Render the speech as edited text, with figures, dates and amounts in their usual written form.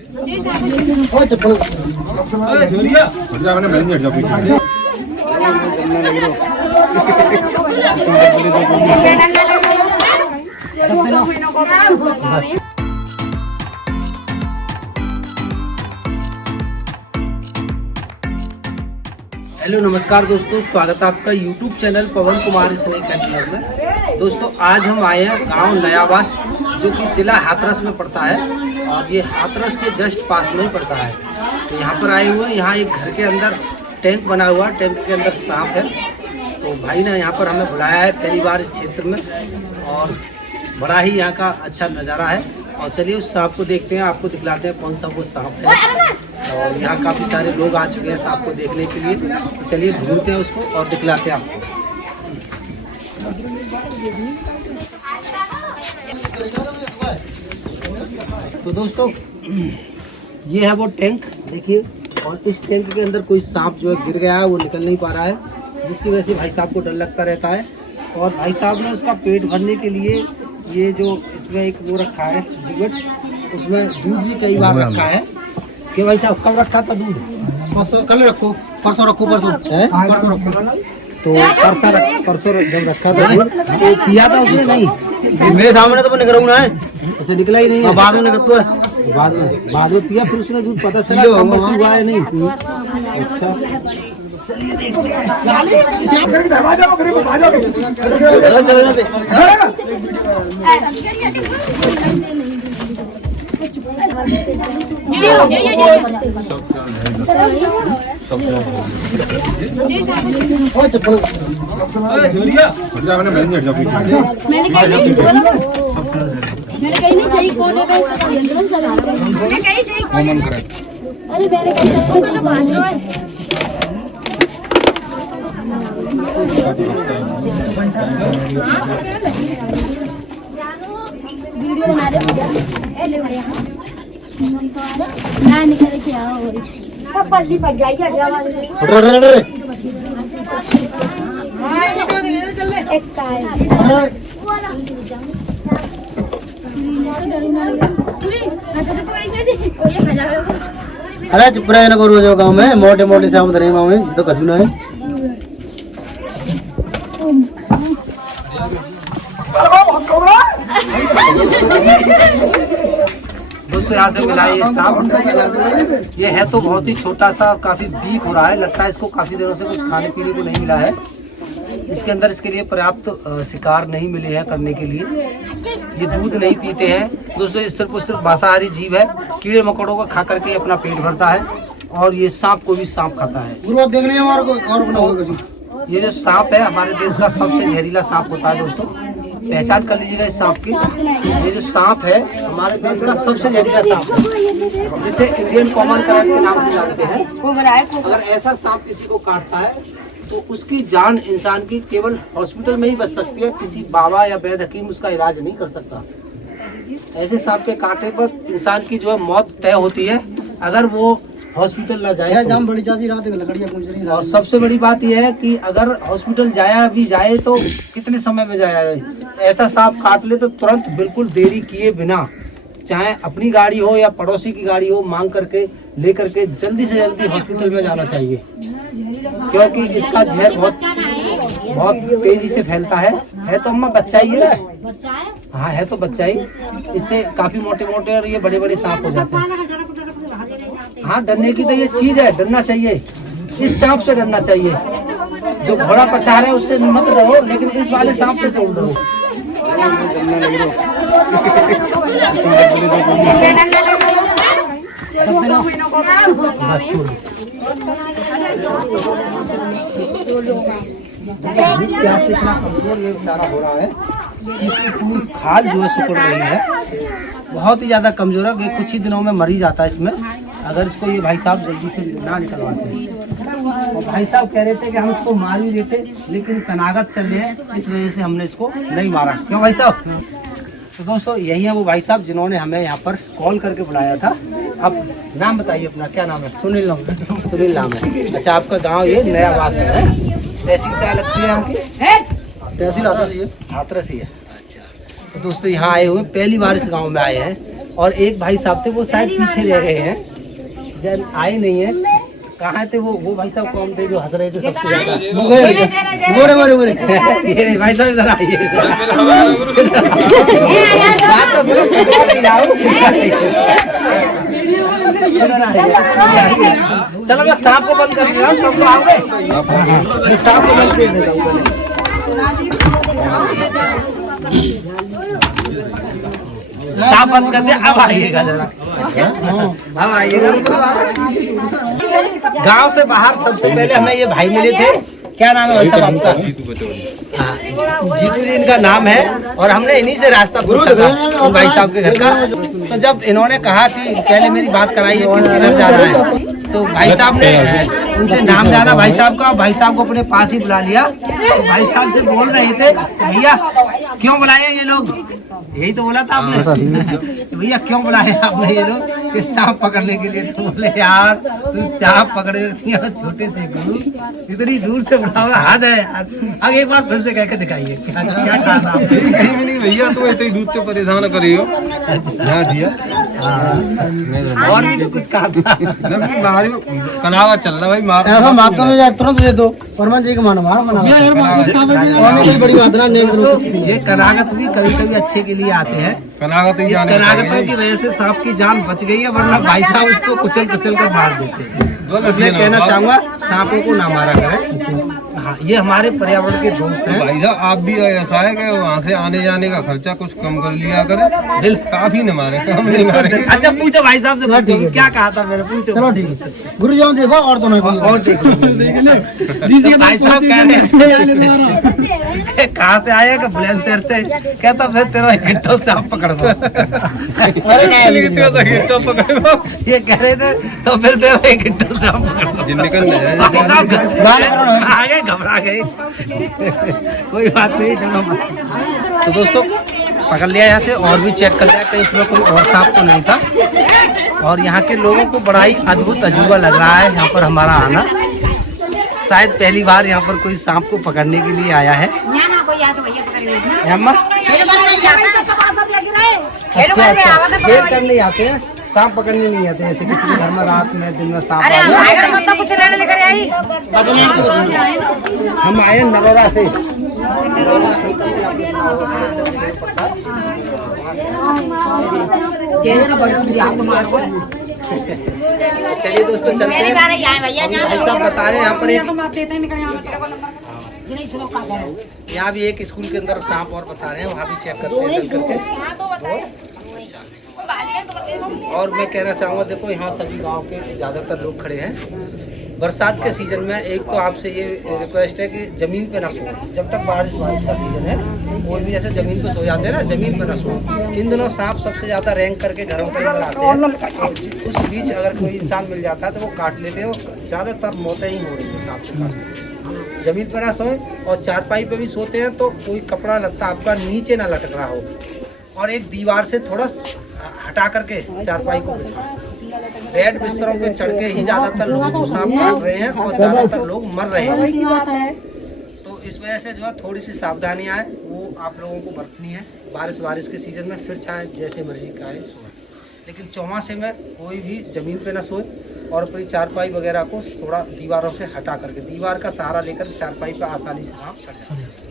Hello नमस्कार दोस्तों, स्वागत है आपका YouTube चैनल पवन कुमार स्नेक कैंटीनर में। दोस्तों आज हम आए हैं गांव नयावास, जो कि जिला हाथरस में पड़ता है और ये हाथरस के जस्ट पास में ही पड़ता है। तो यहाँ पर आए हुए हैं। यहाँ एक घर के अंदर टैंक बना हुआ है, टैंक के अंदर सांप है। तो भाई ने यहाँ पर हमें बुलाया है पहली बार इस क्षेत्र में, और बड़ा ही यहाँ का अच्छा नज़ारा है। और चलिए उस सांप को देखते हैं, आपको दिखलाते हैं कौन सा वो सांप है। और यहाँ काफ़ी सारे लोग आ चुके हैं सांप को देखने के लिए। तो चलिए ढूंढते हैं उसको और दिखलाते हैं आपको। तो दोस्तों ये है वो टैंक, देखिए। और इस टैंक के अंदर कोई सांप जो है गिर गया है, वो निकल नहीं पा रहा है, जिसकी वजह से भाई साहब को डर लगता रहता है। और भाई साहब ने उसका पेट भरने के लिए ये जो इसमें एक वो रखा है डिबट, उसमें दूध भी कई बार रखा है। कि भाई साहब कब रखा था दूध? परसों, कल रखो, परसों रखो, परसों रखो। तो परसों जब रखा था दूध तो पिया था उसने? नहीं, मेरे सामने तो निकल रहा है, ऐसे निकला ही नहीं है। बाद में निकलता है, बाद में पिया, फिर उसने दूध पता चला हुआ है नहीं। अच्छा वीडियो बना दे ना निकल के आओ पल्ली पर जाइए अरे चुप रहे ना करो, जो गाँव में मोटे मोटे से हम गाँव में तो कछु ना है। दोस्तों यहाँ से मिला ये सांप। ये है तो बहुत ही छोटा सा और काफी वीक हो रहा है, लगता है इसको काफी दिनों से कुछ खाने पीने को नहीं मिला है। इसके अंदर इसके लिए पर्याप्त शिकार नहीं मिले हैं करने के लिए। ये दूध नहीं पीते हैं दोस्तों, ये सिर्फ और सिर्फ मांसाहारी जीव है। कीड़े मकोड़ों को खा करके अपना पेट भरता है, और ये सांप को भी सांप खाता है। देखने हमारे को और ये जो सांप है हमारे देश का सबसे जहरीला सांप होता है दोस्तों, पहचान कर लीजिएगा इस सांप की। ये जो सांप है हमारे देश का सबसे जहरीला सांप है, जिसे इंडियन कॉमन करंट के नाम से जानते हैं। अगर ऐसा सांप किसी को काटता है तो उसकी जान इंसान की केवल हॉस्पिटल में ही बच सकती है, किसी बाबा या वैद्य हकीम उसका इलाज नहीं कर सकता। ऐसे सांप के कांटे पर इंसान की जो है मौत तय होती है अगर वो हॉस्पिटल ना जाए। बड़ी चाची रात लकड़ियां। और सबसे बड़ी बात यह है कि अगर हॉस्पिटल जाया भी जाए तो कितने समय में जाया जाए। ऐसा सांप काट ले तो तुरंत बिल्कुल देरी किए बिना, चाहे अपनी गाड़ी हो या पड़ोसी की गाड़ी हो, मांग करके लेकर के जल्दी से जल्दी हॉस्पिटल में जाना चाहिए, क्योंकि इसका जहर बहुत तेजी से फैलता है तो अम्मा बच्चा ही है। हाँ है तो बच्चा ही, इससे काफी मोटे मोटे और ये बड़े बड़े सांप हो जाते हैं। हाँ डरने की तो ये चीज है, डरना चाहिए, इस सांप से डरना चाहिए। जो घोड़ा पछाड़ है उससे मत डरो, लेकिन इस वाले सांप से जरूर डरो। प्यास से इतना कमजोर ये बेचारा हो रहा है, इसकी पूरी खाल जो है सिकुड़ रही है, बहुत ही ज्यादा कमजोर है। ये कुछ ही दिनों में मर ही जाता है इसमें, अगर इसको ये भाई साहब जल्दी से ना निकलवाते हैं। और भाई साहब कह रहे थे कि हम इसको मार भी देते, लेकिन तनागत चल रही है, इस वजह से हमने इसको नहीं मारा। क्यों भाई साहब? तो दोस्तों यही है वो भाई साहब जिन्होंने हमें यहाँ पर कॉल करके बुलाया था। अब नाम बताइए अपना, क्या नाम है? सुनील नाम है। अच्छा, आपका गांव ये नयावास है? तहसील क्या लगती है आपकी? तहसील हाथरस ही है। अच्छा, तो दोस्तों यहाँ आए हुए पहली बार इस गांव में आए हैं, और एक भाई साहब थे वो शायद पीछे रह गए हैं, जन आए नहीं है। कहाँ थे वो भाई साहब कौन थे जो हंस रहे थे सबसे ज्यादा? बोरे ये भाई साहब इधर आइए। बात तो सुनो, चलो मैं सांप को बंद कर दिया, तुम तो आओगे। मैं सांप को बंद कर देता हूँ। सांप बंद कर दिया, अब आइएगा जरा, अब आइएगा। गांव से बाहर सबसे पहले हमें ये भाई मिले थे। क्या नाम है भाई साहब आपका? हाँ, जीतू जी इनका नाम है। और हमने इन्हीं से रास्ता पूछा था भाई साहब के घर का। तो जब इन्होंने कहा कि पहले मेरी बात कराइए किसके घर जाना है, तो भाई साहब ने उनसे नाम जाना भाई साहब का। भाई साहब को अपने पास ही बुला लिया। तो भाई साहब से बोल रहे थे, भैया क्यों बुलाए ये लोग? यही तो बोला था आपने। तो भैया क्यों बुलाए आपने ये लोग? कि सांप पकड़ने के लिए। तो बोले यार तू सांप पकड़े छोटे से गुरु, इतनी दूर से बुलाओ, हद है यार। अब एक बार फिर से कह के दिखाइए क्या क्या कहा आपने? कहीं भी नहीं भैया, तुम इतनी दूध से परेशान करियो। और भी तो कुछ कहा था। कनावा चल रहा भाई, मार माता में जाए तुरंत दे दो, परमान जी को मानो मारो मना कोई बड़ी बात ना। ये कनागत भी कभी कभी अच्छे के लिए आते हैं। कनागत इस कनागतों की वजह से सांप की जान बच गई है, वरना भाई साहब इसको कुचल कुचल कर मार देते। मैं कहना चाहूँगा सांपों को ना मारा करें। हाँ, ये हमारे पर्यावरण के दोस्त हैं। भाई साहब आप भी ऐसा है कि वहाँ से आने जाने का खर्चा कुछ कम कर लिया करें। दिल काफी न मारे, हम नहीं मारे। अच्छा पूछो भाई साहब से, पूछो क्या कहा था मेरे, पूछो। चलो ठीक है, गुरु जी देखो और दोनों और देखो। तो भाई साहब कह रहे हैं कहाँ से आए कि बुलंदशहर से। कहता फिर तेरा हिट्टो सांप पकड़ दो। ये कह रहे थे तो फिर तेरा एक हिट्टो सांप पकड़ दो। भाई साहब आ गए, घबरा गए। कोई बात नहीं, चलो। तो दोस्तों पकड़ लिया यहाँ से, और भी चेक कर लिया कि इसमें कोई और सांप तो नहीं था। और यहाँ के लोगों को बड़ा ही अद्भुत अजूबा लग रहा है यहाँ पर हमारा आना। शायद पहली बार यहाँ पर कोई सांप को पकड़ने के लिए आया है। अम्मा अच्छा, खेल करने आते हैं, सांप पकड़ने नहीं आते। ऐसे किसी के घर में रात में दिन में सांप हम आए नरोरा से। चलिए दोस्तों चलते हैं। भाई साहब बता रहे हैं यहाँ पर यहाँ भी एक स्कूल के अंदर सांप और बता रहे हैं, वहाँ भी चेक करते हैं चल करके। और मैं कहना चाहूँगा देखो यहाँ सभी गांव के ज़्यादातर लोग खड़े हैं। बरसात के सीजन में एक तो आपसे ये रिक्वेस्ट है कि ज़मीन पे ना सो। जब तक बारिश का सीजन है कोई भी ऐसे ज़मीन पे सो जाते हैं ना, ज़मीन पे ना सो। इन दिनों सांप सबसे ज़्यादा रैंक करके घरों के अंदर आते हैं। उस बीच अगर कोई इंसान मिल जाता है तो वो काट लेते हैं। ज़्यादातर मौतें ही हो रही है सांप से काटने से। ज़मीन पर ना सोए, और चारपाई पे भी सोते हैं तो कोई कपड़ा लत्ता आपका नीचे ना लटक रहा हो, और एक दीवार से थोड़ा हटा करके चारपाई को बिछाओ। बेड बिस्तरों पे चढ़ के ही ज़्यादातर लोगों को सांप काट रहे हैं और ज़्यादातर लोग मर रहे हैं। तो इस वजह से जो है थोड़ी सी सावधानियाँ है वो आप लोगों को बरतनी है। बारिश के सीज़न में फिर चाहे जैसे मर्जी का है सोए, लेकिन चौमासे में कोई भी ज़मीन पे ना सोए, और अपनी चारपाई वगैरह को थोड़ा दीवारों से हटा करके, दीवार का सहारा लेकर चारपाई पे आसानी से आप चढ़ जाए।